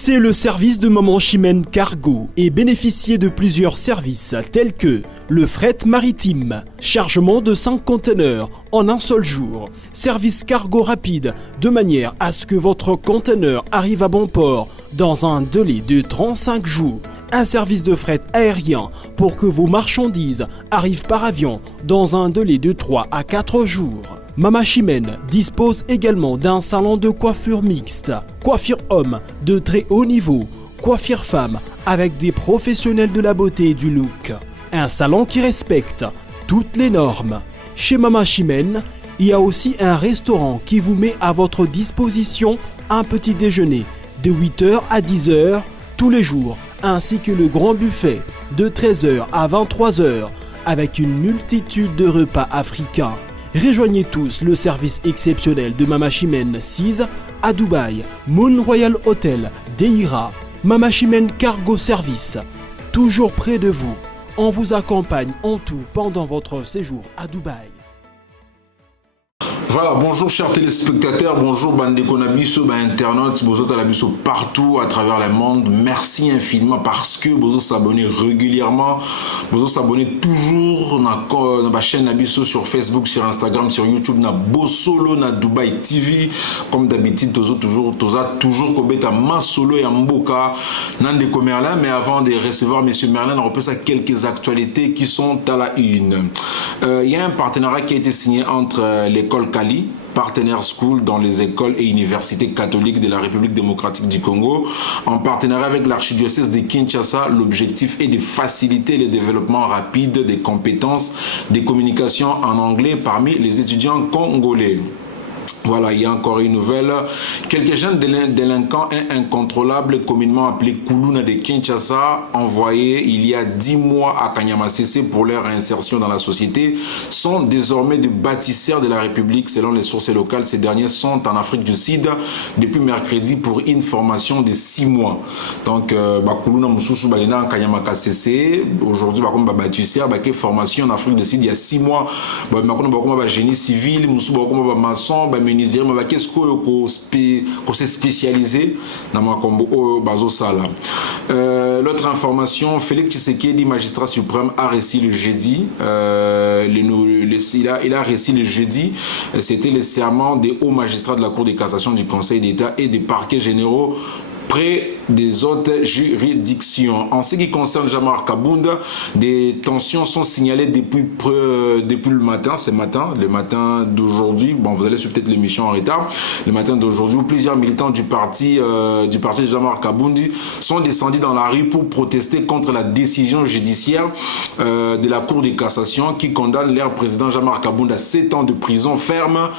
Choisissez le service de Maman Chimène Cargo et bénéficiez de plusieurs services tels que le fret maritime, chargement de 5 conteneurs en un seul jour, service cargo rapide de manière à ce que votre conteneur arrive à bon port dans un délai de 35 jours, un service de fret aérien pour que vos marchandises arrivent par avion dans un délai de 3 à 4 jours. Maman Chimène dispose également d'un salon de coiffure mixte, coiffure homme de très haut niveau, coiffure femme avec des professionnels de la beauté et du look. Un salon qui respecte toutes les normes. Chez Maman Chimène, il y a aussi un restaurant qui vous met à votre disposition un petit déjeuner de 8h à 10h tous les jours, ainsi que le grand buffet de 13h à 23h avec une multitude de repas africains. Rejoignez tous le service exceptionnel de Maman Chimène 6 à Dubaï, Moon Royal Hotel, Deira, Maman Chimène Cargo Service, toujours près de vous. On vous accompagne en tout pendant votre séjour à Dubaï. Voilà, bonjour chers téléspectateurs, bonjour Bandeko Nabiso, internautes, Bozo Talabiso partout à travers le monde. Merci infiniment parce que Bozo s'abonne régulièrement, Bozo s'abonne toujours dans ma chaîne Nabiso sur Facebook, sur Instagram, sur YouTube, na Bosolo, na Dubai TV. Comme d'habitude, toujours Kobeta Masolo et Mboka, Nandeko Merlin. Mais avant de recevoir Monsieur Merlin, on repasse à quelques actualités qui sont à la une. Il y a un partenariat qui a été signé entre l'école Partenaire School dans les écoles et universités catholiques de la République démocratique du Congo, en partenariat avec l'archidiocèse de Kinshasa. L'objectif est de faciliter le développement rapide des compétences des communications en anglais parmi les étudiants congolais. Voilà, il y a encore une nouvelle. Quelques jeunes délinquants incontrôlables, communément appelés Kuluna de Kinshasa, envoyés il y a 10 mois à Kanyama-Sese pour leur réinsertion dans la société, sont désormais des bâtisseurs de la République. Selon les sources locales, ces derniers sont en Afrique du Sud depuis mercredi pour une formation de 6 mois. Donc, Kuluna Mususu Bagena en Kanyama-Sese, aujourd'hui, bâtisseur, formation en Afrique du Sud il y a 6 mois. Génie civil, Mususu maçon, qu'est-ce qu'on s'est spécialisé dans ma combo bazo sala. L'autre information, Félix Tshisekedi, magistrat suprême, a réussi le jeudi. Il a réussi le jeudi. C'était le serment des hauts magistrats de la Cour de cassation du Conseil d'État et des parquets généraux près des autres juridictions. En ce qui concerne Jean-Marc Kabound, des tensions sont signalées depuis le matin, le matin d'aujourd'hui. Bon, vous allez suivre peut-être l'émission en retard. Le matin d'aujourd'hui, où plusieurs militants du parti de Jean-Marc Kabound sont descendus dans la rue pour protester contre la décision judiciaire de la Cour de cassation qui condamne leur président Jean-Marc Kabound à 7 ans de prison ferme.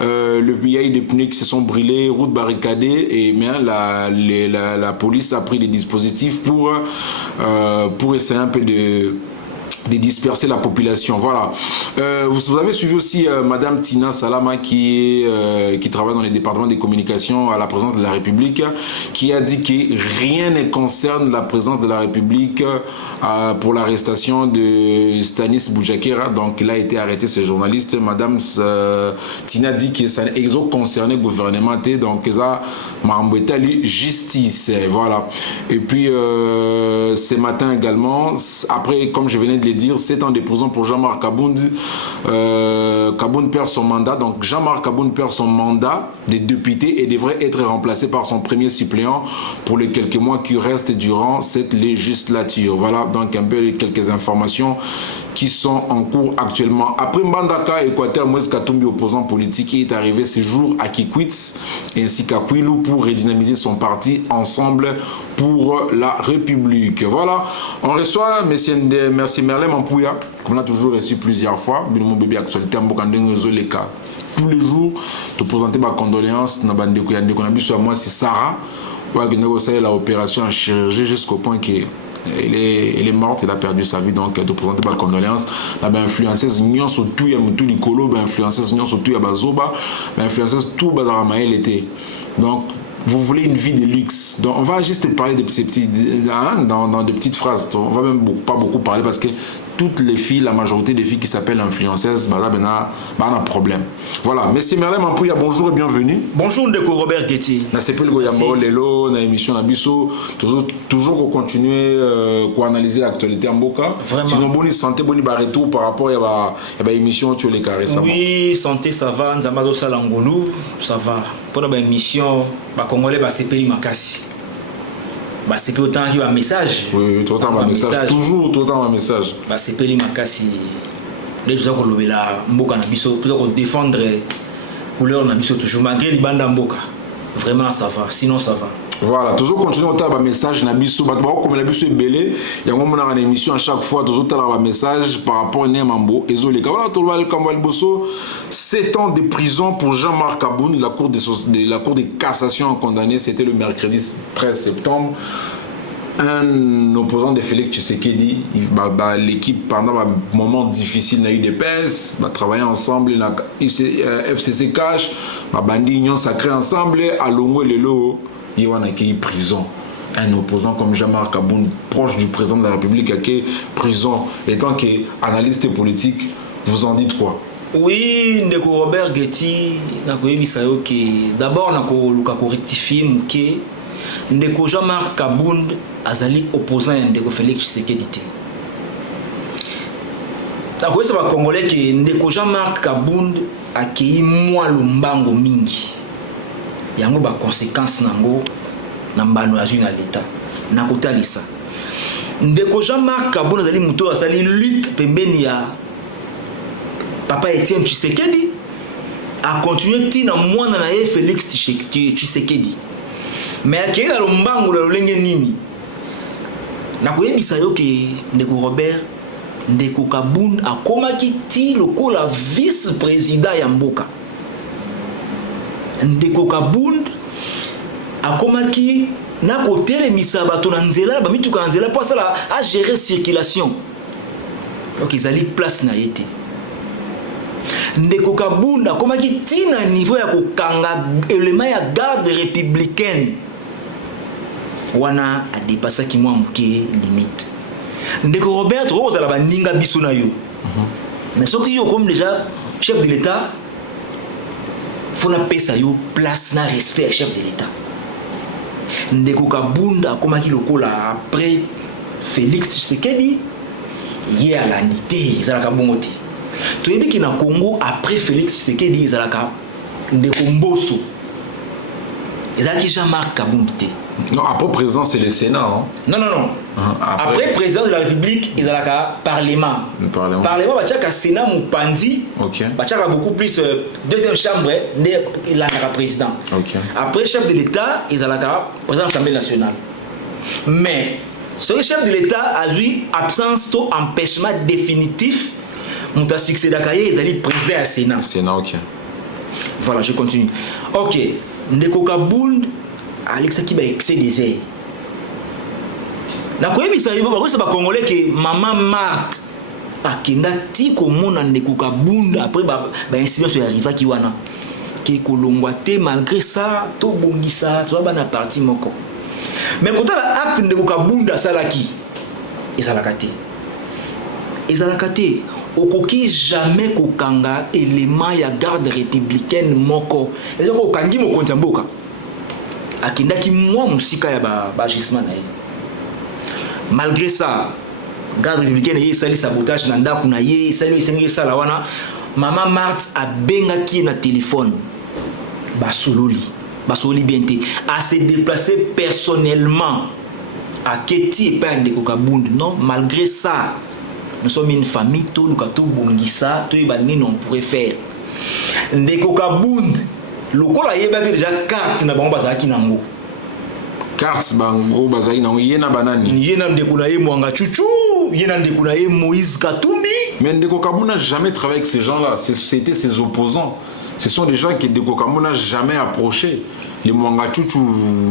Le vieil de pneus qui se sont brûlés, routes barricadées, et bien la police a pris des dispositifs pour essayer un peu de disperser la population. Voilà. Vous avez suivi aussi Madame Tina Salama qui travaille dans les départements des communications à la présidence de la République, qui a dit que rien ne concerne la présidence de la République pour l'arrestation de Stanis Boujakera. Donc il a été arrêté, ce journaliste. Madame Tina dit que ça n'est concerné le gouvernement, donc ça m'a embêté justice. Voilà. Et puis ce matin également, après, comme je venais de le dire, 7 ans de prison pour Jean-Marc Kabound. Kabound perd son mandat. Donc Jean-Marc Kabound perd son mandat de député et devrait être remplacé par son premier suppléant pour les quelques mois qui restent durant cette législature. Voilà donc un peu quelques informations qui sont en cours actuellement. Après Mbandaka, Équateur, Moïse Katumbi, opposant politique, est arrivé ce jour à Kikwit ainsi qu'à Kwilu pour redynamiser son parti Ensemble pour la République. Voilà, on reçoit merci Merlin Mampouya, comme on a toujours reçu plusieurs fois, mon bébé actualité, tous les jours, te présenter ma condoléance, moi c'est Sarah, la opération en chirurgie jusqu'au point que elle est morte, elle a perdu sa vie, donc de présenter ma condoléance. La influenceuse Nyon surtout, il y a tout l'icolo, influenceuse Nyon surtout, il y a Bazoba, influenceuse tout Bazaramaël était. Donc, vous voulez une vie de luxe. Donc, on va juste parler de ces petits, dans de petites phrases. On va même pas beaucoup parler parce que toutes les filles, la majorité des filles qui s'appellent influenceuses, bah là, ben, on a un problème. Voilà. Monsieur Merlin Mampouya, bonjour et bienvenue. Bonjour, Ndeko Robert Getty. Na sepel Goyambo, Lelo, na émission Nabiso, toujours qu'on continue à analyser l'actualité en Boka. Vraiment. Sinon, bonne santé, bonne retour par rapport à la émission tu les carrés. Oui, santé, ça va. Nzamado Salangolou, ça va. Pour la émission, bah Congolais, bah c'est pays Makassi. Bah c'est autant qu'il y a un message. Oui, tout le temps un message. Toujours tout le temps un message. Bah c'est pays Makassi. Les gens qui ont là, Mboka Nabiso, pour défendre couleur Nabiso toujours malgré les bandes Mboka. Vraiment ça va. Sinon ça va. Voilà, toujours continuer à avoir un message Nabiso, comme Nabiso est belé, il y a une émission à chaque fois, toujours avoir un message par rapport à Nemambo et Zoleka. Voilà, tout le Kambal Bosso, 7 ans de prison pour Jean-Marc Aboun, la cour de cassation a condamné, c'était le mercredi 13 septembre. Un opposant de Félix Tshisekedi, l'équipe pendant un moment difficile a eu des pèses, va travailler ensemble, FCC Cash, Bandi Union Sacrée ensemble, à Longo et Lelo. Il y a une prison. Un opposant comme Jean-Marc Aboun, proche du président de la République, qui est prison. Étant qu'analyste politique, vous en dites quoi? Oui, Ndeko Robert Getty, d'abord, nous rectifier Ndeko Jean-Marc Aboun, azali opposant à Ndeko Félix Tshisekedi. Nous savons Congolais que Ndeko Jean-Marc Aboun a accueilli moi le mbango mingi. Il y a des conséquences dans l'État. Na kotalisa. Ndeko Jean-Marc Aboun azali muto asali lutte pembeni ya Papa Etienne Tshisekedi a continué tina mwana na ye Félix Tshisekedi. Mais akei na lombango la lolenge nini? Na koyebisa yo ke Ndeko Robert Ndeko Aboun akomaki ti lokola vice-président ya mboka. Ndeko Aboun akomaki na kotere misabato na nzela ba mituka nzela pour ça à gérer circulation. Donc ils allaient place na yete. Ndeko Aboun akomaki tina niveau ya kokanga élément ya garde républicaine. Wana a dépassé ki mwa muke limite. Ndeko Robert Rose ala ba ninga biso na yo. Mais ce qui yo comme déjà chef de l'État faut na pesa yo place na respect chef de l'État. Ndeko Aboun akomaki lokola après Félix Tshisekedi yé à la nité ezalaka bongo te. Toyebi ki na Congo après Félix Tshisekedi ezalaka Ndeko Mbosso. Ezalaki Jean-Marc Aboun te. Non, après président, c'est le Sénat. Hein? Non. Après président de la République, ils ont le Parlement. Le Parlement, il y a le Sénat, Moupandi. Il y a beaucoup plus. Deuxième chambre, il y a le président. Après chef de l'État, ils ont le président de l'Assemblée nationale. Mais, ce chef de l'État a eu absence ou empêchement définitif. Mon succès d'Akaye, ils ont le président du Sénat. Sénat, ok. Voilà, je continue. Ok. Ndeko Aboun. Alexa qui va excès des airs. La koyebisa yo ba ko congolais que maman Marthe akenda ti ko mona Ndeko Aboun après ba incident sur arriva ki wana ki kolongwa te malgré ça to bongisa to ba na parti moko. Mais quand la acte Ndeko Aboun salaki ezalaka te okoki jamais kokanga élément ya garde républicaine moko ezoko kangi mokonzi mboka akendaki mwa musika ya bagissement na ye. Malgré ça garde républicaine ye sali sabotage na ndako na ye sali esengi sala wana maman Marthe abengaki na téléphone basololi bien te à se déplacer personnellement à Keti et pas Ndeko Aboun. Non, malgré ça nous sommes une famille tout nous kato bongisa tout ibani on pourrait faire Ndeko Aboun. Lokola yebaki déjà carte na bango bazaki nango. Carte bango bazaki nango yena banani. Yena Ndeko na ye Mwanga Chuchu, yena Ndeko na ye Moïse Katumbi. Mais Ndeko Aboun n'a jamais travaillé avec ces gens-là, c'était ses opposants. Ce sont des gens que Ndeko Aboun n'a jamais approché. Les Mwanga Chuchu,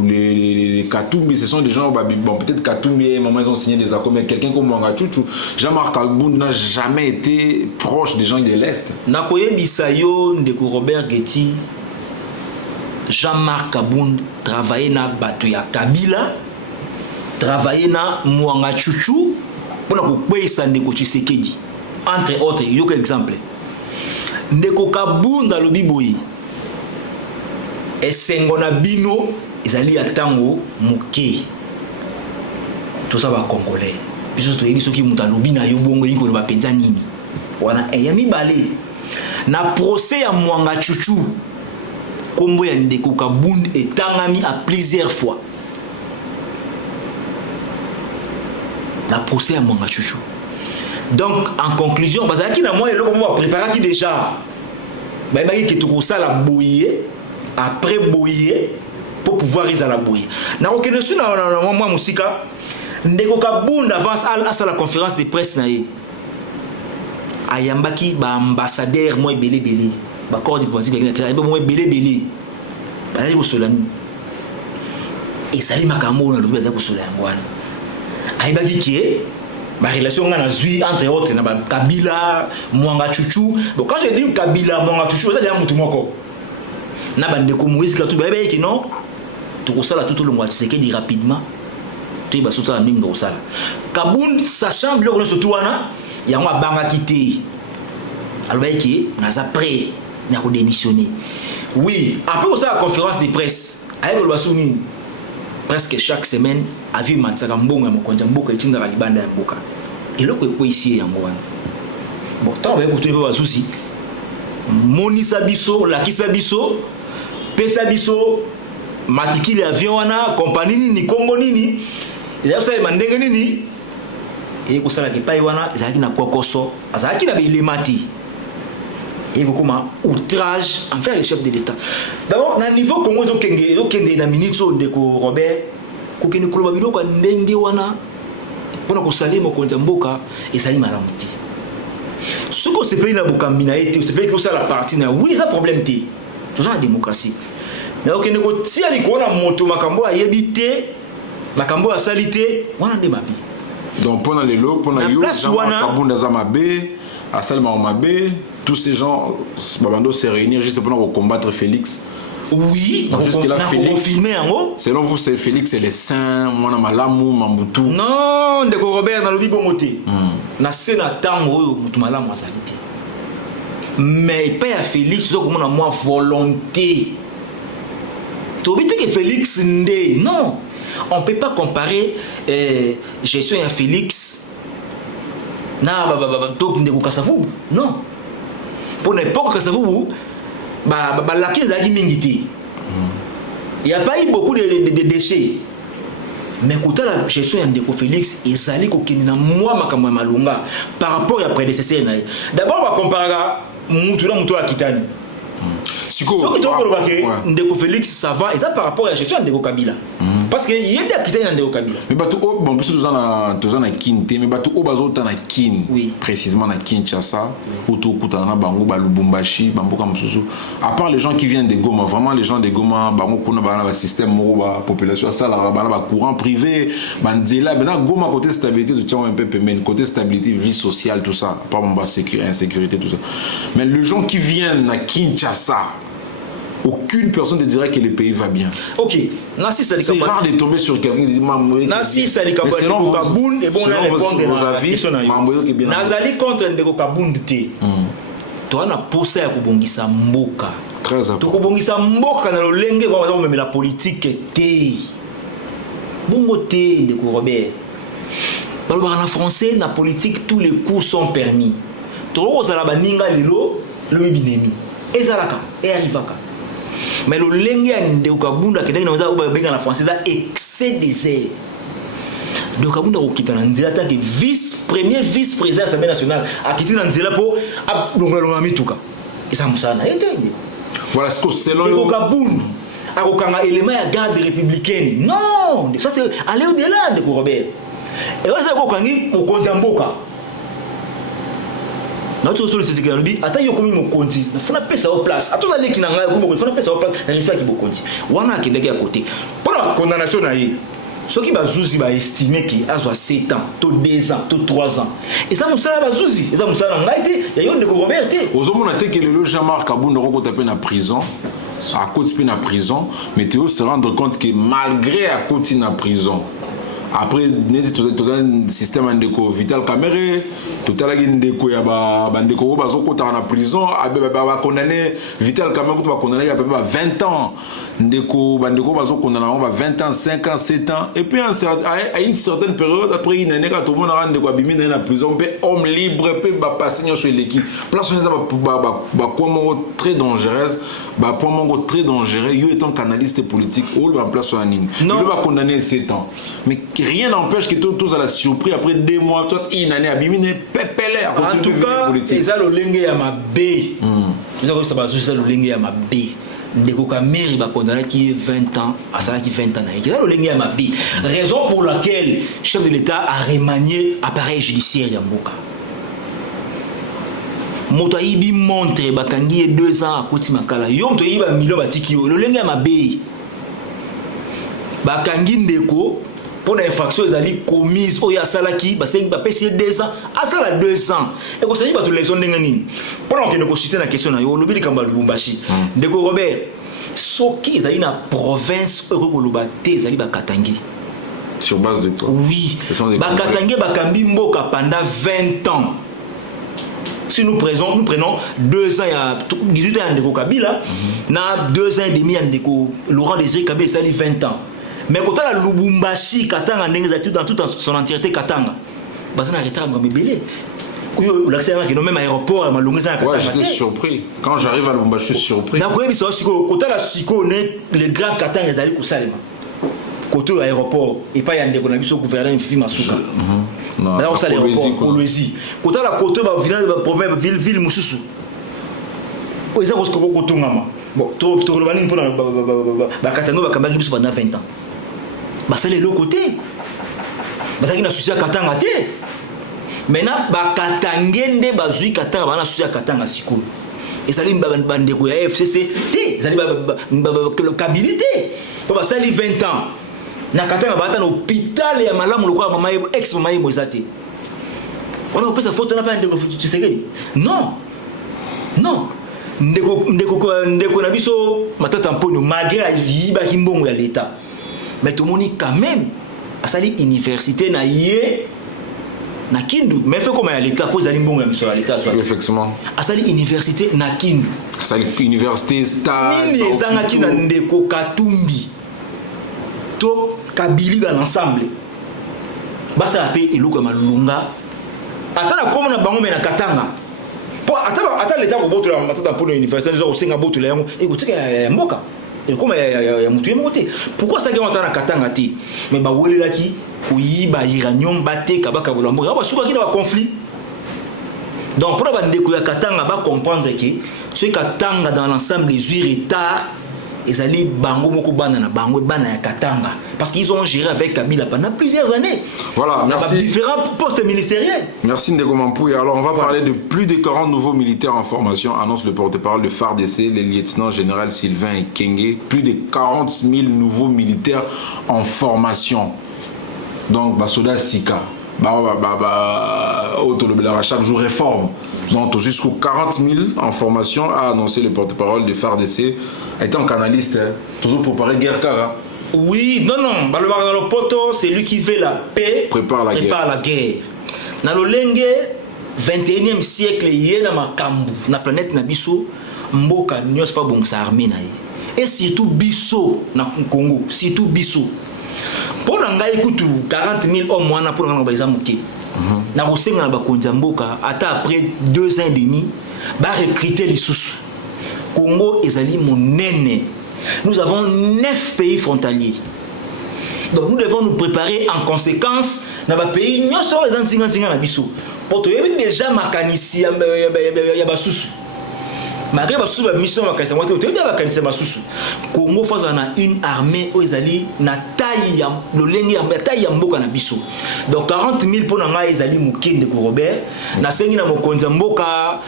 les Katumbi, ce sont des gens, bon peut-être Katumbi, moment ils ont signé des accords, mais quelqu'un comme Mwanga Chuchu, Jean-Marc Aboun n'a jamais été proche des gens de l'Est. Nakoye Bisayo, Ndeko Robert Getty, Jean-Marc Aboun travaillait na Batoya Kabila, travaillait na Mwanga Chuchu, pour na kokwesa ndeko Tshisekedi entre autres yo que exemple ndeko Kabunda lobi boyi esengo na bino ezali atango moke tout ça va congolais biso to yebi soki mutu alobi na yo bongo yiko ba penza nini wana ya mibale na procès ya Mwanga Chuchu kombo ya ndeko Kabunda etangami à plusieurs fois la procès à Mwanga Chuchu. Donc en conclusion parce que na moi eloko mo préparer qui déjà ba ba ki to ça la boyer après boyer pour pouvoir isa la boyer na okene su na moi musika ndeko Kabunda avance à la conférence de presse na ye ayambaki ba ambassadeur moi belé ba corps diplomatique ba moi belé bali ko solani et sali makambo na lobi za ko solani wana ayibaki ki ma relation nga na zui entre autres na ba Kabila Mwanga Chuchu. Bon quand je dis Kabila Mwanga Chuchu ça déjà mutu moko na bande ko Moïse ka tout ba ki non to ko sala tout le monde c'est que dit rapidement tu ba sota ndingo ko sala Kabunda sachant le ko surtout wana ya ngwa banga kité alors ki naza prêt na ko démissionner. Oui après ko ça la conférence de presse avec le basuni presque chaque semaine a vu Matsaka mbongo ya mokonja mboka etinda ka libanda ya mboka eloko eko ici yango wana bon tant ba kutu ba souci monisa biso lakisa biso pesa biso matikili avion wana compagnie nini kombo nini ya sa mandenge nini e ko sala ki pai wana ezaki na kokoso azaki na belemati et comment outrage envers le chef de l'État. D'abord, na niveau Congo kenge na ministre ndeko Robert kokene kuloba biloko ndenge wana pona ko saler mokonza mboka ezali malamu te. Ce qu'on se paye na bokambi na été, on se paye que ça la partie na oui, ça problème te. Tout ça la démocratie. Mais okene ko tia liko na moto makambo ayebite makambo ya salité wana nde mabi. Donc pona lelo pona yo Kabunda za mabe Asalma Omabe, tous ces gens, Babando s'est réuni juste pour combattre Félix. Oui, donc jusque-là, Félix. Selon vous, c'est Félix, c'est les saints, Mwana Malamu, Mambutu. Non, Ndeko Robert, dans le Bible, na sénateur, Moutou Malamu, a salité. Mais pas à Félix, donc on a moins volonté. Tu oublies que Félix n'est. Non, on ne peut pas comparer gestion à Félix. Top ndeko Kasavubu non pour n'importe Kasavubu la crise a mingi il y a pas eu beaucoup de déchets mais quand la gestion ya ndeko Félix ezali ko kimina moi makambo malunga par rapport à prédécesseur d'abord on va comparer mutu la kitani siko ndeko Félix ça va et ça par rapport à la gestion ndeko Kabila parce que il y a des kitani ndeko Kabila mais bato bon biso tozana kinte mais bato bazota na kin oui précisément na Kinshasa auto kutana na bango ba Lubumbashi bamboka mususu à part les gens qui viennent de Goma vraiment les gens de Goma bango kuna ba système moko ba population ça la ba courant privé bandela bena Goma côté stabilité de tient un peu mais côté stabilité vie sociale tout ça pas bon ba sécurité insécurité tout ça mais les gens qui viennent à Kinshasa aucune personne ne dirait que le pays va bien. Ok. C'est rare de tomber sur quelqu'un qui dit Nasi Salika selon vos avis, Nazali contre Ndeko Kabunda te. Toi na posa ya kubongisa mboka. Très important. To kubongisa mboka na lolenge ba même la politique te. Bongo te Ndeko Robert. Parle en français na politique tous les coups sont permis. To ozala baninga lilo le binemi. Ezalaka et arrivaka. Mais le lenge de Kabunda qui est dans la française excès des airs. De Kabunda qui est dans le premier vice-président de l'Assemblée nationale a quitté dans le pour et ça m'a été. Voilà ce que c'est là. Le Kabunda a un élément de garde républicaine. Non, ça c'est aller au-delà de Robert. Et là, c'est un compte en boca. Notre solution c'est que lui attends yo komi mo konti na fona pesa au place à tout aller qui na ngai ko fona pesa au place na respect ki bo konti wana ki ndeke à côté pour la condamnation na ye ceux qui bazuzi ba estimer ki azwa 7 ans to 2 ans to 3 ans et ça musala bazuzi et ça musala ngai te ya yo ndeko Robert te ozomona te que le Jean-Marc Kabunda ko taper na prison à cause de na prison mais Théo se rendre compte que malgré à côté na prison après tout un système ndeko Vital Kamerhe tout à l'heure ndeko ya ba ndeko bazo kota na prison ba condamné Vital Kamerhe ko ba condamné à peu près 20 ans ndeko bazo condamné à 20 ans 5 ans 7 ans et puis à une certaine période après une année quand tout le monde a ndeko abimi dans la prison pe homme libre pe ba passer sur l'équipe place on ba quoi très dangereuse ba point très dangereux yo étant canaliste politique ou en place sur la ligne il va condamner 7 ans mais rien n'empêche que tous à la surprise après 2 mois toi une année abimine pepele en tout cas ça le lenge ya mabe ça va ça le lenge ya mabe ndeko Kamerhe ba condamné qui 20 ans à ça qui 20 ans ça le lenge ya mabe raison pour laquelle chef de l'état a remanié appareil judiciaire ya mboka moto ayibi montre bakangi 2 ans akoti makala yo moto ayiba million batiki yo le lenge ya mabe bakangi ndeko pour la infraction ezali commise oyo asalaki basengi bapesi 2 ans asala 2 ans et ko sali ba to leson ndenge nini pendant que ndeko citer la question na yo lobi likamba Lubumbashi ndeko Robert soki ezali na province oyo ko loba te ezali bakatangi sur base de quoi oui bakatangi bakambi mboka pendant 20 ans. Si nous prenons 2 ans, il y a 18 ans de Kabila, na 2 ans et demi de Laurent Désiré Kabila, ça dit 20 ans. Mais quand on a Lubumbashi, Katanga, dans toute son entièreté, Katanga, bah ça n'a pas été belé. L'accès à même aéroport, ouais, j'étais surpris. Quand j'arrive à Lubumbashi, je suis surpris. Quand on a les grands Katanga, ils allaient au Salema. Côté aéroport, et pas y a un gouvernement qui m'a souka. D'ailleurs, ça l'aéroport, Kolwezi. Quand la côté va village province ville mususu. Ils ont ko kotungama. Bon, to le bani pour ba Katanga ba kambaki biso pendant 20 ans. Bah c'est le côté. Bah ça qui na souci à Katanga te. Maintenant ba Katangende bazui Katanga ba na souci à Katanga siko. Et ça li bandeko ya FCC te, ça li kabilité. Bah ça li 20 ans. Na Katanga bata na hôpital ya malamu lokwa mama ex mama mozate. On a pesa photo na pa ndeko Tshisekedi. Non. Non. Ndeko na biso matata mpono malgré yiba kimbongo ya l'état. Mais tout le monde quand même a sali université na yé na Kindu mais fait comme à l'état pose alimbongo ya biso à l'état soit. Effectivement. A sali université na Kindu. Sali université star. Ni ezanga kina ndeko Katumbi. To Kabili dans l'ensemble. Basa la paix et l'eau comme Lunga. Attends, comme on a bango mais na Katanga. Attends l'état au bout de la matata pour l'université, ils ont aussi un bout de la et vous savez, Moka. Et comme il y a mutué monté. Pourquoi ça qu'on a Katanga ti? Mais bah où est là qui? Oui, bah iranium batté kabaka bolambo. Ah bah souvent qu'il y a un conflit. Donc pour la bande de Katanga, bah comprendre que ce Katanga dans l'ensemble les 8 retards. Ils allaient bango moko bana na bango bana ya Katanga parce qu'ils ont géré avec Kabila pendant plusieurs années. Voilà, merci. Différents postes ministériels. Merci Ndeko Mampouy. Alors on va parler de plus de 40 nouveaux militaires en formation, annonce le porte-parole de FARDC, le lieutenant général Sylvain Ekenge. Plus de 40 000 nouveaux militaires en formation. Donc Basoda Sika. Chaque jour réforme. Donc jusqu'aux 40 000 en formation a annoncé le porte-parole de FARDC. Étant canaliste, toujours pour préparer guerre Kara. Oui, non, le poto, c'est lui qui fait la paix, prépare la guerre. Dans le lenge 21e siècle, il y a na planète Nabiso, Mboka nyos fa bon sa armée na. Et surtout Bisso na Congo, surtout Bisso. Pour ngai kutu 40 000 hommes wana pour nga ba zamuke. Na kosenga ba konza mboka ata après 2 ans et demi ba recruter les sous. Congo ezali monene. Nous avons 9 pays frontaliers. Donc nous devons nous préparer en conséquence dans les pays nyoso ezanzinga na biso. Pour to yebi déjà makanisi ya basusu. Malgré la mission de Congo face à une armée où ils allaient na taille ya mboka na biso. Donc 40 000 pour nga ils allaient mouké de Robert. Na sengi na mokonza mboka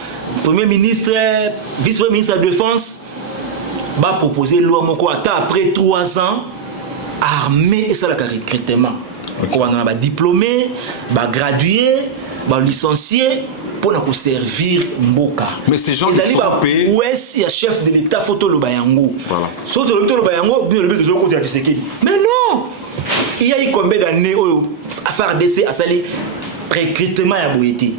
premier ministre, vice-premier ministre de la défense va proposer loi moko ata après 3 ans armée et ça la recrutement. On va diplômé, va gradué, va licencié pour nous servir mboka. Mais ces gens qui sont payés. Où est-ce le chef de l'État photo le bayango? Voilà. Sauf le bayango, bien le bec de côté à Tshisekedi. Mais non. Il y a eu combien d'années à faire d'essai à salir recrutement à Boyeti.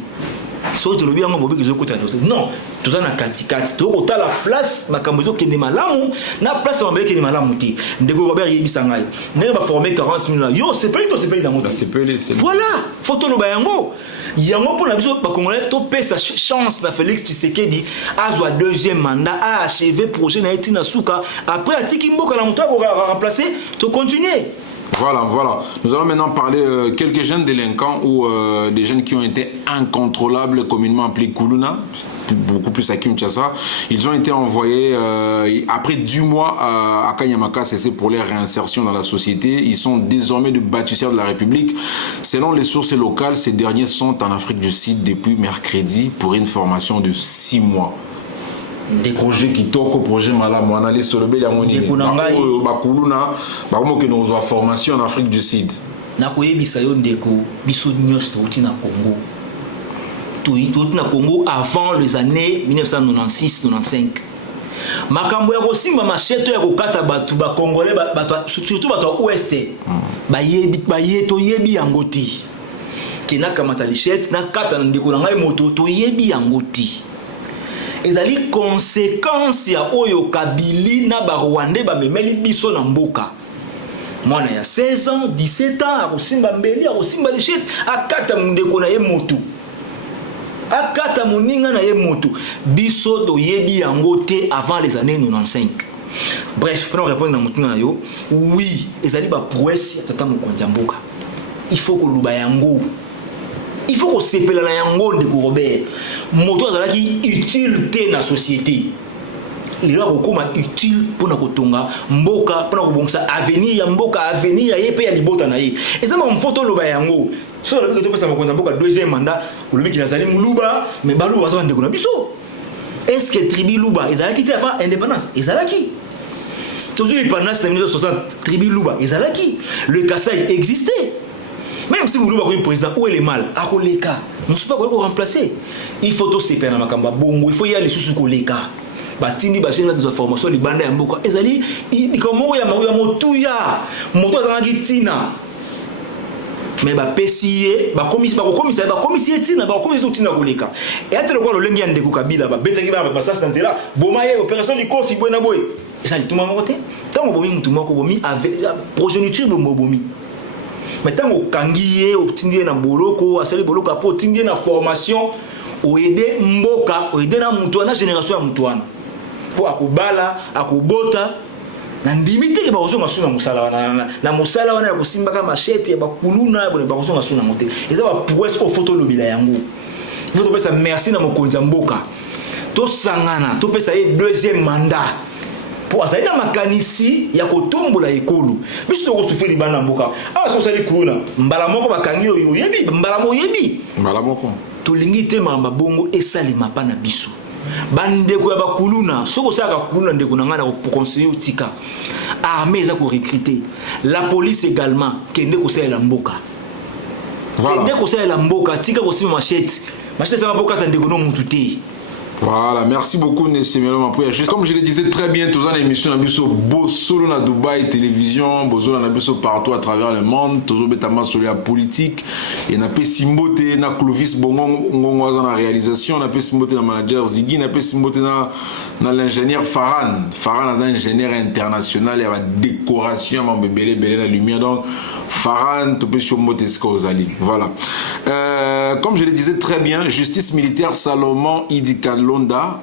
So tu le bien mon bobby que je côté non, tout ça na katikati. Tu au la place makambozo qui n'est malamu, na place mambé qui n'est malamu ti. Ndeko Robert yebisa ngai. Ne ba former 40 000 yo, c'est pas dans mon c'est pas voilà, photo lo bayango. Yango pour la biso ba congolais to pesa chance na Félix Tshisekedi azwa deuxième mandat a achevé projet na Etina Souka après atiki mboka na muto a remplacer to continuer. Voilà. Nous allons maintenant parler quelques jeunes délinquants ou des jeunes qui ont été incontrôlables, communément appelés Kuluna, beaucoup plus à Kinshasa. Ils ont été envoyés après 10 mois à Kanyamaka, c'est pour leur réinsertion dans la société. Ils sont désormais de bâtisseurs de la République. Selon les sources locales, ces derniers sont en Afrique du Sud depuis mercredi pour une formation de 6 mois. Des projets qui toquent au projet malamu analyste le bel yamoni bakuluna bakomo que nous avons formation en Afrique du Sud na koyebisa yo ndeko biso nyosto uti na Congo tout na Congo avant les années 1996-95 makambo ya kosimba macheto ya kokata batu ba congolais surtout batu ouest bayebi to yebi yangoti kina kamata lichette na kata ndeko na ngai moto to yebi yangoti ezali conséquence ya oyo Kabili na ba Rwandais ba memeli biso na mboka mwana ya 16 ans 17 ans akosimba mbeli akosimba lichette akata ndeko na ye moto akata moninga na ye moto biso to yebi yango te avant les années 95. Bref, pour répondre na mutuna na yo oui ezali ba prouesse tata mokonzi mboka il faut que luba yango il faut qu'on s'épelle la yango de Robert. Moto azalaki utile te na société. Il est comme utile pour na kotonga mboka pour na kobongisa avenir ya mboka avenir ya yepe ya libota na ye. Eza ma mfoto loba yango. So la biko to pesa mokonza mboka deuxième mandat olobi ki nazali muluba mais balu baza ndeko na biso. Est-ce que tribu luba ezalaki te avant indépendance ezalaki? Toujours indépendance en 1960 tribu luba ezalaki. Le Kasaï existait. Même si vous voulez un président, où est le mal? À Koleka, nous ne sommes pas remplacer. Il faut tout séparer dans Makamba Bongo, il faut y aller sous Koleka. Batini bachela des informations, les bandes en Boka. Ezali, il comment ya motuya, moto azangi tina. Mais ba pesier, ba commissaire tina, ba commissaire tina Koleka. Et à tel point le lengi andeko Kabila, ba betaki ba sas tanzela, bomaye opération du kofi bona boy. Ezali tout maman côté. Tant on bomi tout mako bomi avec progéniture de bomi. Mais tant qu'on kangiye obtindie na boloko asali boloko apo obtindie na formation o aider mboka o aider na mutuana génération ya mutuana pour akubala akubota na ndimite ke ba kozonga suna musala na musala wana ya kosimba ka machete ya bakuluna ya ba kozonga suna mote eza ba prouesse au photo lobila yango il faut pesa merci na mokonzi mboka to sangana to pesa ye deuxième mandat pour ça ina makanisi ya kotombola ekolo biso ko souffrir bana mboka so sali kuna mbala moko bakangi yo yebi mbala moko to lingi te mamba bongo esali mapa na biso bandeko ya bakuluna soko saka kuluna ndeko na ngana ko conseiller utika armée za ko recruter la police également kende ko sala mboka kende ko sala mboka tika ko sima machette za mboka tandeko no mutu te. Voilà, merci beaucoup Nessemelo Mapuya. Juste comme je le disais très bien, tous en émission Nabiso Bosolo na Dubaï télévision, Bosolo Nabiso partout à travers le monde, toujours bêtement sur la politique. Et na pe Simbote na Clovis Bongo Ngongo dans la réalisation, na pe Simbote na manager Ziggy, na pe Simbote na l'ingénieur Farhan. Farhan est un ingénieur international, il y a la décoration, ma bébé la lumière donc Farhan to pe Simbote Skozali. Voilà. Comme je le disais très bien, justice militaire Salomon Idika Londa,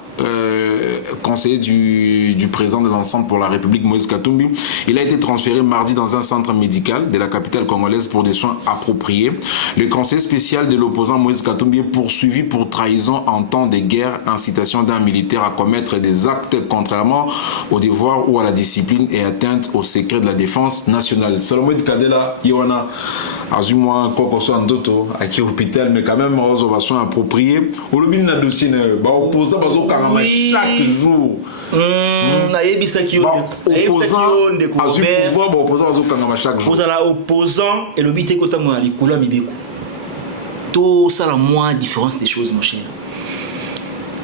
conseiller du président de l'ensemble pour la République Moïse Katumbi, il a été transféré mardi dans un centre médical de la capitale congolaise pour des soins appropriés. Le conseiller spécial de l'opposant Moïse Katumbi est poursuivi pour trahison en temps de guerre, incitation d'un militaire à commettre des actes contrairement au devoir ou à la discipline et atteinte au secret de la défense nationale. Salomon Kadela, Yohana, Azuma, Kokoso Andoto, à qui hôpital, mais quand même, aux soins appropriés. Au lobby de dossier, opposant chaque jour. Opposant et le but est que moi les couleurs mi béco. Tout ça la moins différence des choses mon cher.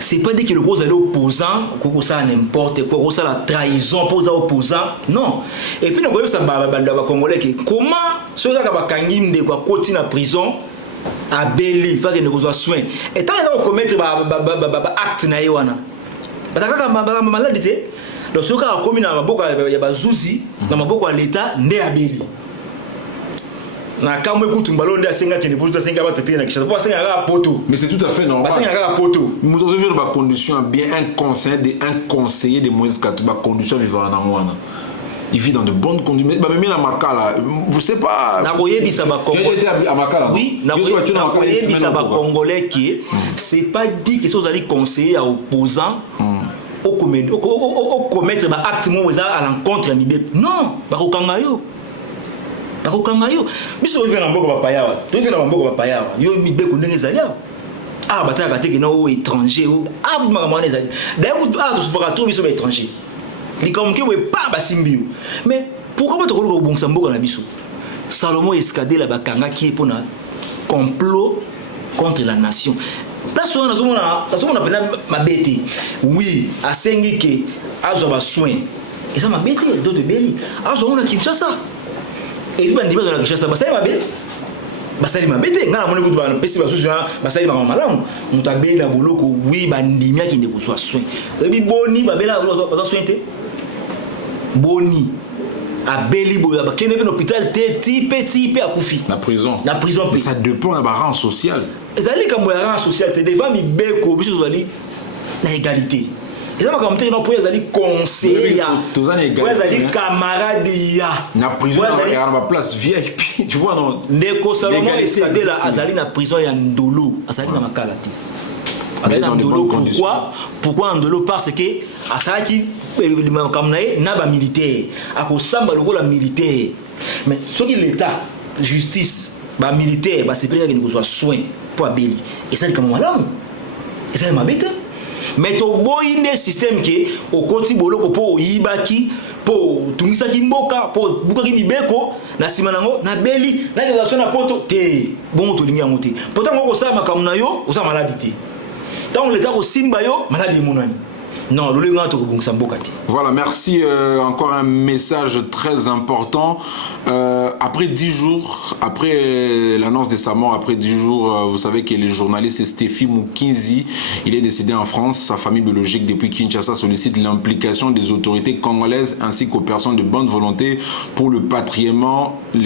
c'est pas dit que le gros est opposant, que ça n'importe quoi, que ça la trahison pour ça opposant, non. Et puis nous voyons ça Congolais comment ceux qui ont kangim de quoi côté na prison à Beli, faut que nous soient soin. Et tant qu'ils commettre acte na yoana. Parce que maladie donc ceux qui ont commis na maboko ya bazuzi na maboko ya l'état ndé à Beli. Na kamwe kutumbalo ndia senga kene pour senga ba tete na kisha pour senga ga poto mais c'est tout à fait normal ba senga ga poto nous devons faire ba condition bien un conseiller de Moïse Katumbi condition vivant na mwana il vit dans de bonnes conditions ba même la makala vous savez pas na koyebisa ba congolais à makala oui na koyebisa ba congolais qui c'est pas dit que sont allés conseiller à opposant au commettre ba acte mo à l'encontre mibé non ba kokanga yo bakokangayo biso ovena mboko bapayawa tovena mboko bapayawa yo mibeko ndenge zalia ah bataka teke na o étranger ah butuma kamane zalia d'ailleurs ah to sofoka to biso ba étranger likamke we pa basimbio mais pourquoi pas to koluka obongsa mboko na biso Salomon escadé la bakanga qui est pour na complot contre la nation place on azomona pena mabete oui asengi ke azo ba soin et ça mabete d'autres beli azo on a Kinshasa. Et puis bandima za Kinshasa basali mabete ngana moni kutu ba pesi basusu basali ba malamu mutabela boloko oui bandimia ki ndeko so soin et puis boni babela ba soin te boni abeli boya ba kene na hôpital te type akufi na prison mais ça dépend de la rang social ezali kambo ya rang social te devant mi beko biso zali na égalité. Et ça m'a commenté non pour les conseillers tous les pour les camarades ya na prison il y a ma place VIP tu vois non Ndeko Salomon escadé la azali na prison ya Ndolo azali na makala te azali na Ndolo pourquoi Ndolo parce que asaki comme na ba militaire akosamba lokola militaire mais ce qui l'état justice ba militaire ba c'est pas que nous soit soin pour abeli et ça comme malamu et ça m'a bête. Mais to boyine système qui au koti boloko po yibaki po tumisaki mboka po bukaki mibeko na simanango na beli na relation na poto te bon to lingi ngote pourtant ngoko sa makamuna yo osa maladi te tant l'état ko simba yo maladi munani. Non, voilà, merci. Encore un message très important. Après 10 jours, après l'annonce de sa mort, après 10 jours, vous savez que le journaliste Stéphie Mukinzi, il est décédé en France. Sa famille biologique depuis Kinshasa sollicite l'implication des autorités congolaises ainsi qu'aux personnes de bonne volonté pour le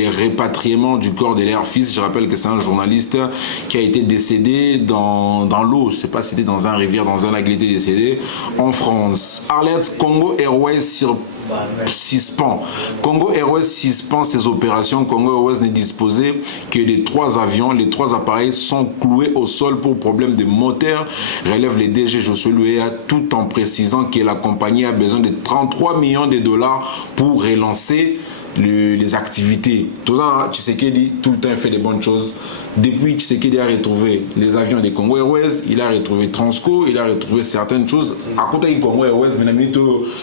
répatriement du corps de leur fils. Je rappelle que c'est un journaliste qui a été décédé dans l'eau. Je ne sais pas si c'était dans un rivière, dans un lac, il était décédé en France. Alerte, Congo Airways suspend. Congo Airways suspend ses opérations. Congo Airways n'est disposé que de 3 avions. Les 3 appareils sont cloués au sol pour problème de moteur, relève les DG Josué Louéa, tout en précisant que la compagnie a besoin de 33 millions de dollars pour relancer les activités. Tout ça, Tshisekedi, tout le temps, fait des bonnes choses. Depuis Tshisekedi a retrouvé les avions des Congo Airways, il a retrouvé Transco, il a retrouvé certaines choses. À côté du Congo Airways, la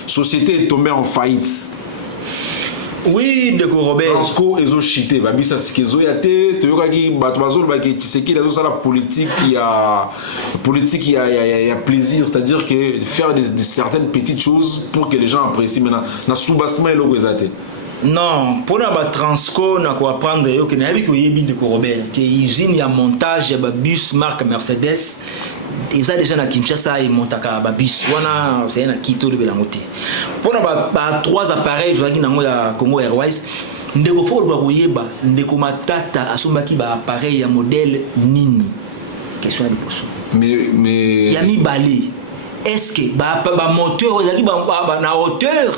société est tombée en faillite. Oui, Ndeko Robert. Transco et chité. Babisa Sikezo yate, Toyokaki Batbazol Baki Tshisekedi a ça la politique il y a plaisir, c'est-à-dire que faire certaines petites choses pour que les gens apprécient maintenant. Na soubassement et logo ezate. Non, pour na ba Transco na ko apprendre yo que na yebi ko yebi Ndeko Robert que usine ya montage ya bus marque Mercedes ils ont déjà na Kinshasa et montaka ba bus wana c'est na Kito de Belangote. Pour na ba 3 appareils zo na ngo ya Congo Airways ndeko fo ko yeba ndeko matata asombaki ba appareil ya modèle nini question de poso mais ya mi balé est-ce que ba moteur ezaki ba na hauteur.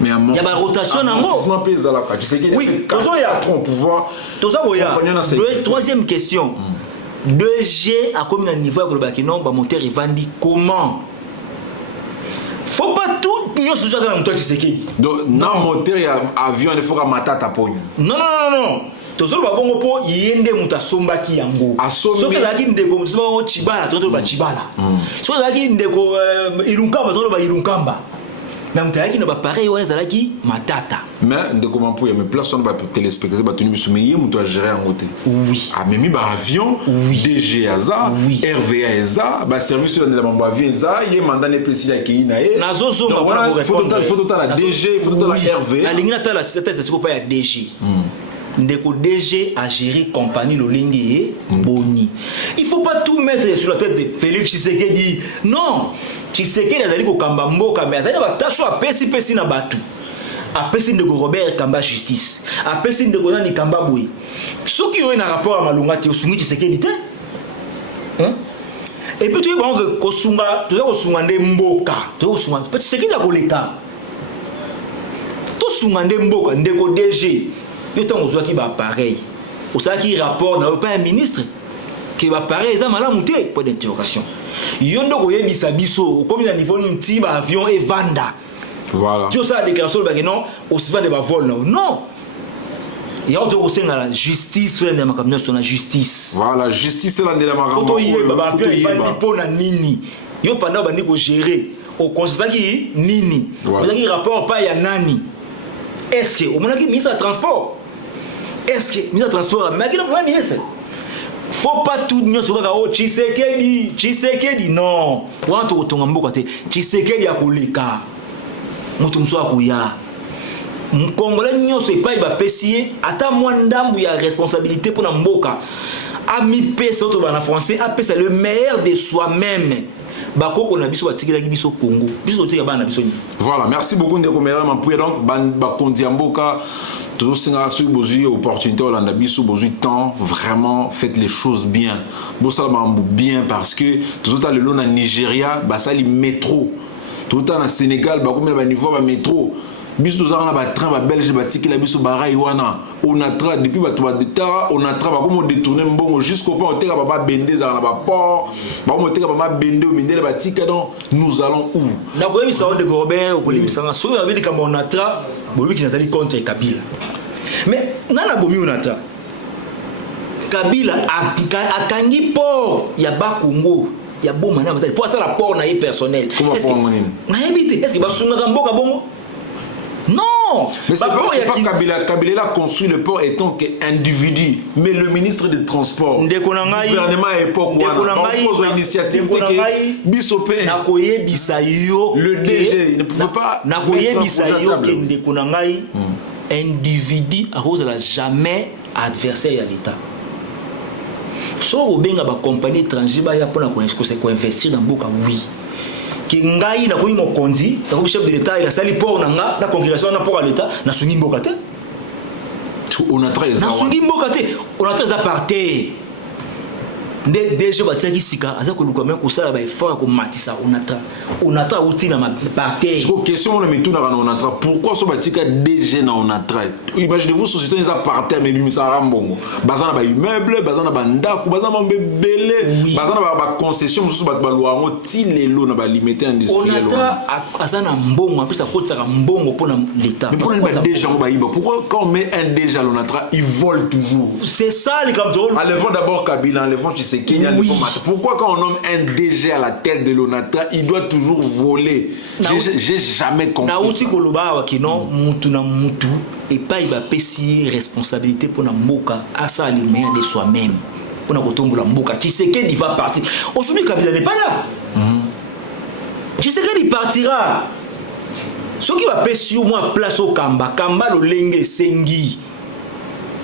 Mais il y a la rotation en gros. Oui, troisième question. 2G a comme un niveau global qui non, moteur il vend comment? Faut pas tout nous sous un moteur Tshisekedi. Donc non moteur il avion il faut matata pogno. Non. Tozolo ba bongo po yende muta sombaki yango. So que la ki ndeko so chibala toto ba chibala. So la ki ndeko ilunkamba toto ba ilunkamba. mais mutayaki na ba pareil wana zalaki matata. Mais de comment pour me place on va téléspectateur ba tenu biso mais yé muto gérer en côté. Oui. Ah mais mi ba avion, DG Aza, RVA Eza, ba service de la mambo avion Eza, yé mandat ne pesi la ki na e. Nazo zonga wana ko répondre. Faut la DG, faut la RVA. La ligne ta la tête c'est pas ya DG. Ndeko DG a géré compagnie Lolenge et Boni. Il faut pas tout mettre sur la tête de Félix Tshisekedi. Non, Tshisekedi azali ko kamba mboka mais azali ba tacho a pesi na batu. A pesi ndeko Robert Kamba justice. A pesi ndeko Nani Kamba boy. Soki yo na rapport à Malunga te osungi Tshisekedi te. Hein? Et puis tu es bon que kosunga, tu dois kosunga nde mboka. Tu dois kosunga. Parce que Tshisekedi a koleka. To sunga nde mboka ndeko DG. Yo tant ozwa ki ba pareil. Osala ki rapport na pas un ministre qui va pareil ça malamu te point d'interrogation. Yo ndoko yebisa biso comme na niveau nti ba avion et vanda. Voilà. Tu as la déclaration de non aussi va de ba vol non. Il y a autre chose la justice sur la makamia sur la justice. Voilà, justice là de la makamia. Photo yeba ba avion va pour na nini. Yo pendant ba ndiko gérer au constat ki nini. Voilà. Qui rapport pas ya nani. Est-ce que au moment qui ministre de transport est-ce que ministre de transport mais qui le premier ministre faut pas tout nous sur ka Tshisekedi non wana to tonga mboka te Tshisekedi akoleka mutu mso akoya mkongolais nyonso epai ba pesier ata mwandambu ya responsabilité pour na mboka ami pesa to bana français a pesa le meilleur de soi-même. Bakoko na biso batikela ki biso Congo biso tika bana biso. Voilà, merci beaucoup ndeko Mera Mampuya donc ba kondiamboka toujours singa sur besoin opportunité Hollande biso besoin temps vraiment faites les choses bien. Bo ça mambo bien parce que tout le long na Nigeria ba sali métro. Tout le temps na Sénégal ba comme ba niveau ba métro. Biso tozana ba train ba belge ba tikela biso barai wana on a tra depuis ba to ba deta on a tra ba comme détourner mbongo jusqu'au point on teka ba bende za na ba port ba on teka ba bende o mindele ba tika donc nous allons où na ko yebisa o de Robert o ko yebisa so na bi kamba on a tra bobi ki nazali contre Kabila mais nana bomi on a tra Kabila akangi port ya ba Congo ya boma na batali pour ça la port na y personnel est-ce que na yebite est-ce que ba sunga mboka bongo. Non, mais c'est pas Kabila a construit le port étant qu'individu, mais le ministre des Transports, le gouvernement à l'époque, on initiative le DG, il ne pouvait pas individu n'a jamais adversaire à l'État. Si on a une compagnie étrangère, il y a pour investir dans beaucoup, oui. Ki ngai na ko mo kondi na ko chef de l'état il a sali port na nga na congrégation na port à l'état na sungi mboka te on a très na sungi mboka te on a très aparté nde déjà batia sika aza ko luka même ko sala ba effort ko matisa on atra outi na parquet c'est une question le mitou na on atra pourquoi so batika déjà na on atra imaginez-vous société les aparté mais bimi sa rambongo bazana ba immeuble bazana ba ndako bazana ba belé bazana ba concession mususu ba loi ngo ti lelo na ba limité industriel on atra azana mbongo en plus ça coûte ça mbongo pour l'état mais pourquoi ba déjà ba iba pourquoi quand on met un déjà on atra il vole toujours c'est ça les contrôles enlevons d'abord Kabila enlevons Kenya, oui. Pourquoi quand on nomme un DG à la tête de l'ONATRA, il doit toujours voler? J'ai jamais compris. Naouti Koloba qui non mutu na mutu et pas il va payer responsabilité pour na mboka à ça les meilleurs de soi-même. Pour na kotombo la mboka. Tshisekedi va partir. Aujourd'hui Kabila n'est pas là. Tshisekedi partira. Ce qui va payer au moins place au Kamba lo lenge sengi.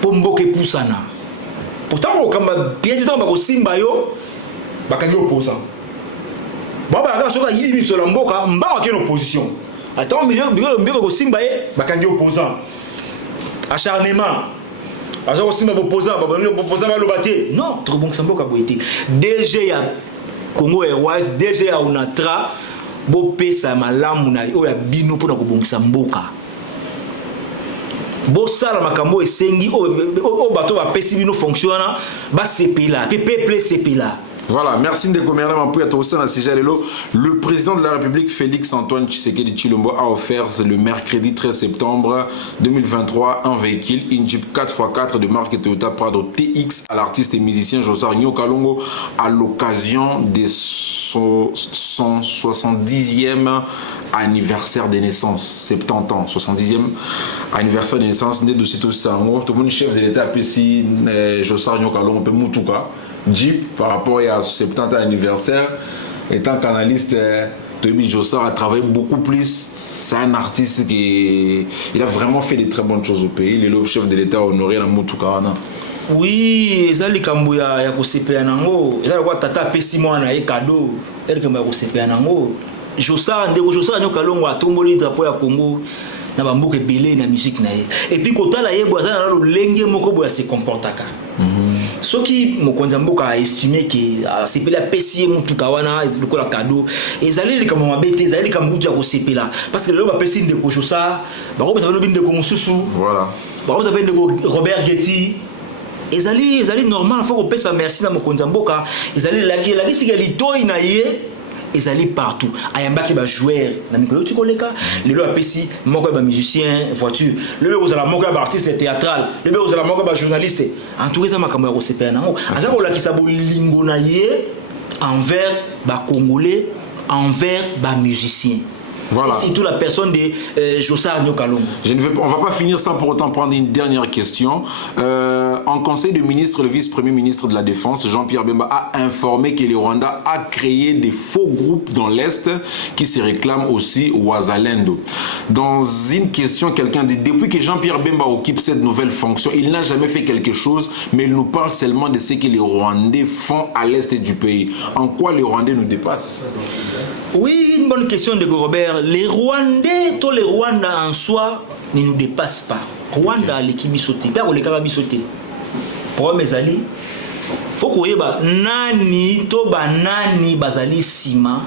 Pour mboke pusana. Pourtant, quand pièce dans le simba yo, bakangi opposant. Baba aga soka yimi sur la mboka, mba wa en opposition. Attends, mbiko simba ye, bakangi opposant. Acharnement. Azo simba opposant, opposant va lobaté. Non, trop bon que mboka boité. DG ya Congo Airways, DG ya Onatra, bo pesa malamu na o ya bino pona ko bongisa mboka. Bossala makambo esengi o bato ba pesi bino fonctionne ba sepela peuple sepela Voilà, merci Ndeko Merlin Mampouya Toussaint Sijalelo. Le président de la République, Félix Antoine Tshisekedi Tshilombo, a offert le mercredi 13 septembre 2023 un véhicule, une Jeep 4x4 de marque Toyota Prado TX à l'artiste et musicien Jossar Nyokalongo à l'occasion de son 70e anniversaire de naissance, 70 ans, 70e anniversaire de naissance, né de Sito Sango, tout le monde chef de l'État PCI Jossar Nyokalongo pe Mutuka. Jeep par rapport à ce 70 anniversaire, étant qu'analyste, Toby Jossar a travaillé beaucoup plus. C'est un artiste qui il a vraiment fait de très bonnes choses au pays. Il est le chef de l'État honoré la Mutukarana. Oui, ezali kambu ya kosepela nango. Ezali kwa tata pesi mwana e cadeau. Ezali kambu ya kosepela nango. Jossar ndeko Jossar Nyokalongo atomboli drapeau ya Congo na bamboka ebele na musique na ye. Et puis kotala ye boza na lolenge moko boya se comportaka. Soki mokonzi mboka a estimé que sepela pesi mutuka wana ezikola cadeau ezali le kama mabete ezali kama mutu ya kosepela parce que le ba pesi ndeko Jossar bako ba sabelo ndeko mususu voilà bako ba ndeko Robert Getty ezali normal faut ko pesa merci na mokonzi mboka ezali laki sika litoi na ye ezali partout ayambaki ba joueur na mikolo tikoleka lelo apesi moko ba musicien voiture lelo ozala moko ba artiste théâtral lelo ozala moko ba journaliste en tout cas makambo ya kosepela nango azaka kolakisa bolingo na ye envers ba congolais envers ba musicien. Voilà. Et surtout la personne de Jossar Nyokalongo. On ne va pas finir sans pour autant prendre une dernière question. En conseil de ministre, le vice-premier ministre de la Défense, Jean-Pierre Bemba, a informé que le Rwanda a créé des faux groupes dans l'Est qui se réclament aussi Wazalendo. Dans une question, quelqu'un dit, depuis que Jean-Pierre Bemba occupe cette nouvelle fonction, il n'a jamais fait quelque chose, mais il nous parle seulement de ce que les Rwandais font à l'Est du pays. En quoi les Rwandais nous dépassent? Oui, une bonne question de Robert. Les Rwandais, tous les Rwandais en soi ne nous dépassent pas. Rwanda, l'équipe bisoté. Pas les cas bisoté. Pour mes alliés, faut qu'on y ait nani, toba nani bazali sima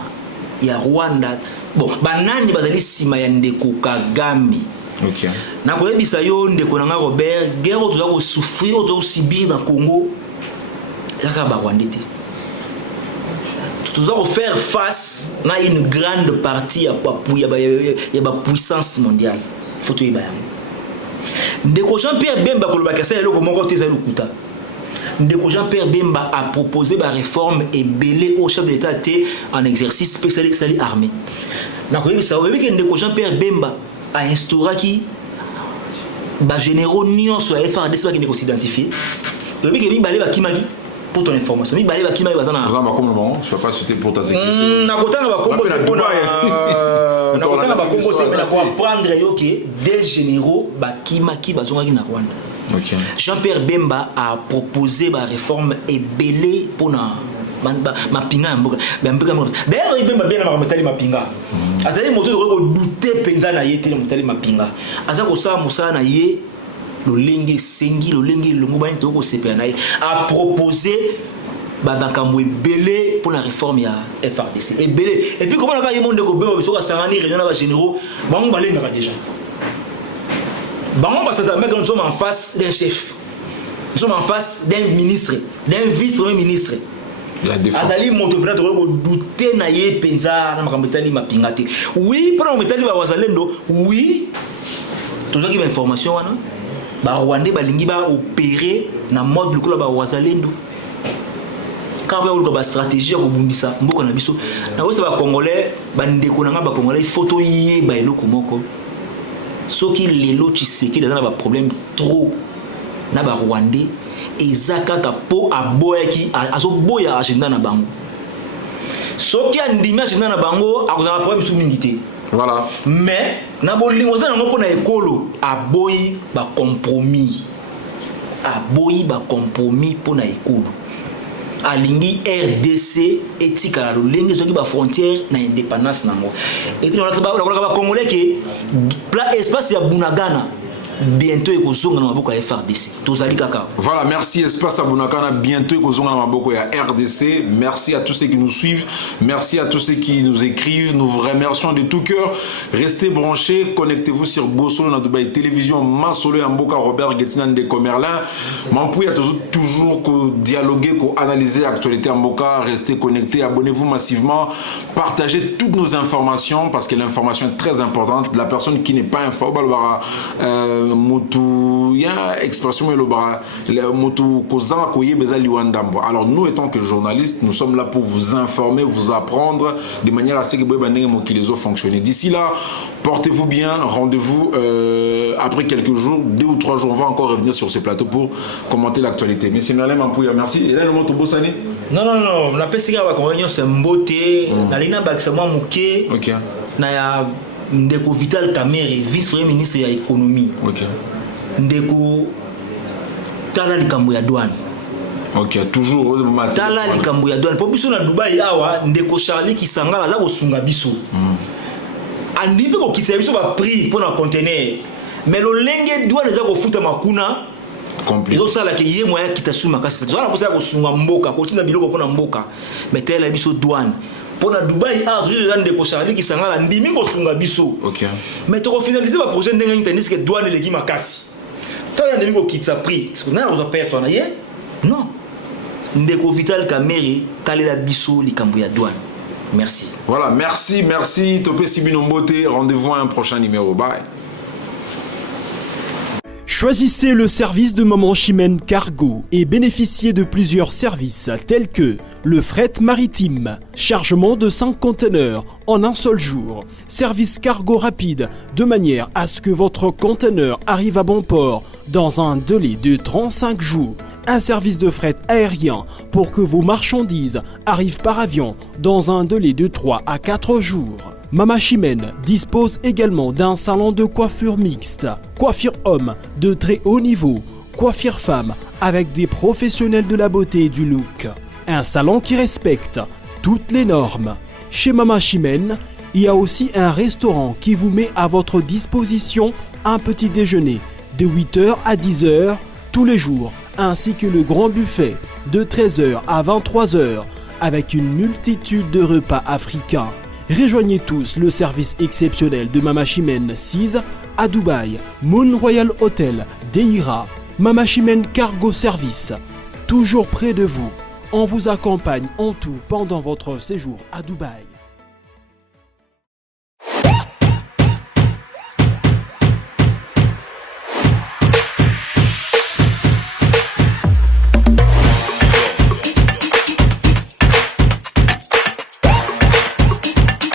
ya Rwanda. Bon, nani bazali sima ya ndeko Kagame. Ok. Na koye bisayo ndeko nanga Robert, guerre tu dois souffrir, tu dois subir dans Congo. Yaka ba Rwandais. Nous allons faire face à une grande partie de la puissance mondiale. Il faut tout y aller. Ndeko Jean-Pierre Bemba Ndeko Jean-Pierre Bemba a proposé la réforme et belé au chef de l'État en exercice spécialisé armé. Ndeko Jean-Pierre Bemba a instauré qui les généraux nions sur la FARDC qui ne s'identifier. Pour ton information, je ne sais pas citer pour ta sécurité. Des généraux qui Rwanda. Jean-Pierre Bemba a proposé la réforme et belé pour ma pinga. D'ailleurs, il Bemba bien ma pinga. Azali moto de douter penza na yete ma pinga. Azako sa musa na ye. Le lengue sengi, le lengue le mobile toko CPNA a proposé babakamwe belé pour la réforme ya FARDC et belé et puis comment on a monde ko bema biso ka sangani région na ba généraux bango balenga déjà bango ba ça nous sommes en face d'un chef, nous sommes en face d'un ministre, d'un vice-premier ministre. Azali moto peut être ko douter na ye penza na makamutali mapingate oui pour makamutali ba wazalendo oui tout ça qui ba information wana ba Rwandais balingi ba opérer na mode lokola ba wazalendo car ba stratégie ko bundisa mboka na biso na wose ba congolais ba ndeko na ba congolais photo yé ba eloko moko soki lelo Tshisekedi dans ba problème trop na ba Rwandais ezaka ka po aboya ki azo boya agenda na bango soki andimi agenda na bango akozala problème sous mingité. Voilà. Mais na bolingo za nango pona ekolo aboyi ba compromis pona ekolo alingi RDC etika lolenge soki ba frontière na indépendance nango et puis on a ba congolais que espace ya Bunagana bientôt ekozonga na maboko ya FRDC. Tozali kaka. Voilà, merci Espace Abunakana, bientôt ekozonga na maboko ya RDC. Merci à tous ceux qui nous suivent, merci à tous ceux qui nous écrivent, nous vous remercions de tout cœur. Restez branchés, connectez-vous sur Bosolo na Dubaï Télévision, Masolo et Mboka Robert Getinan de Comerlin. Mampouya toujours dialoguer, analyser l'actualité en Mboka, restez connectés, abonnez-vous massivement, partagez toutes nos informations parce que l'information est très importante. La personne qui n'est pas informée, expression alors nous étant que journalistes, nous sommes là pour vous informer, vous apprendre de manière à ce que vous fonctionner. D'ici là, portez-vous bien, rendez-vous après quelques jours, 2 ou 3 jours, on va encore revenir sur ce plateau pour commenter l'actualité. Monsieur Merlin Mampouya, merci. Et là, le mot de Bossani? Non, on a pensé qu'à la réunion, c'est un beauté, dans les nains, c'est moi, Mouké, na Ndeko Vital Kamerhe, vice-premier ministre de l'économie. Ndeko Tala Likambo ya douane. Ok, toujours Tala Likambo ya douane. Pour biso na Dubaï awa, Ndeko Charlie Kisangala za kosunga biso. Andi pe ko kitisa biso ba prix pour na conteneur. Mais lo lenge douane za ko futa makuna. Compliqué. Ils ont ça là que yé moyen kitasuma kasi. Za na posa ko sunga mboka, ko tina biloko pona mboka. Mais tela biso douane. Pour na Dubaï a Ndeko Charlie Kisangala ndimi ko sunga biso. OK. Mais to finaliser ba projet ndenge internet que douane legi makasi. Quand il y a des gens qui ont pris, est-ce qu'on a besoin de perdre? Non. Ndeko Vital Kamerhe, Kalela Bisso, Likambo ya douane. Merci. Voilà, merci. Topé Sibinombote, rendez-vous à un prochain numéro. Bye. Choisissez le service de Maman Chimène Cargo et bénéficiez de plusieurs services tels que le fret maritime, chargement de 5 conteneurs en un seul jour, service cargo rapide de manière à ce que votre conteneur arrive à bon port dans un délai de 35 jours, un service de fret aérien pour que vos marchandises arrivent par avion dans un délai de 3 à 4 jours. Mama Chimène dispose également d'un salon de coiffure mixte, coiffure homme de très haut niveau, coiffure femme avec des professionnels de la beauté et du look. Un salon qui respecte toutes les normes. Chez Mama Chimène, il y a aussi un restaurant qui vous met à votre disposition un petit déjeuner de 8h à 10h tous les jours, ainsi que le grand buffet de 13h à 23h avec une multitude de repas africains. Rejoignez tous le service exceptionnel de Mama Chimène 6 à Dubaï, Moon Royal Hotel, Deira, Mama Chimène Cargo Service, toujours près de vous. On vous accompagne en tout pendant votre séjour à Dubaï.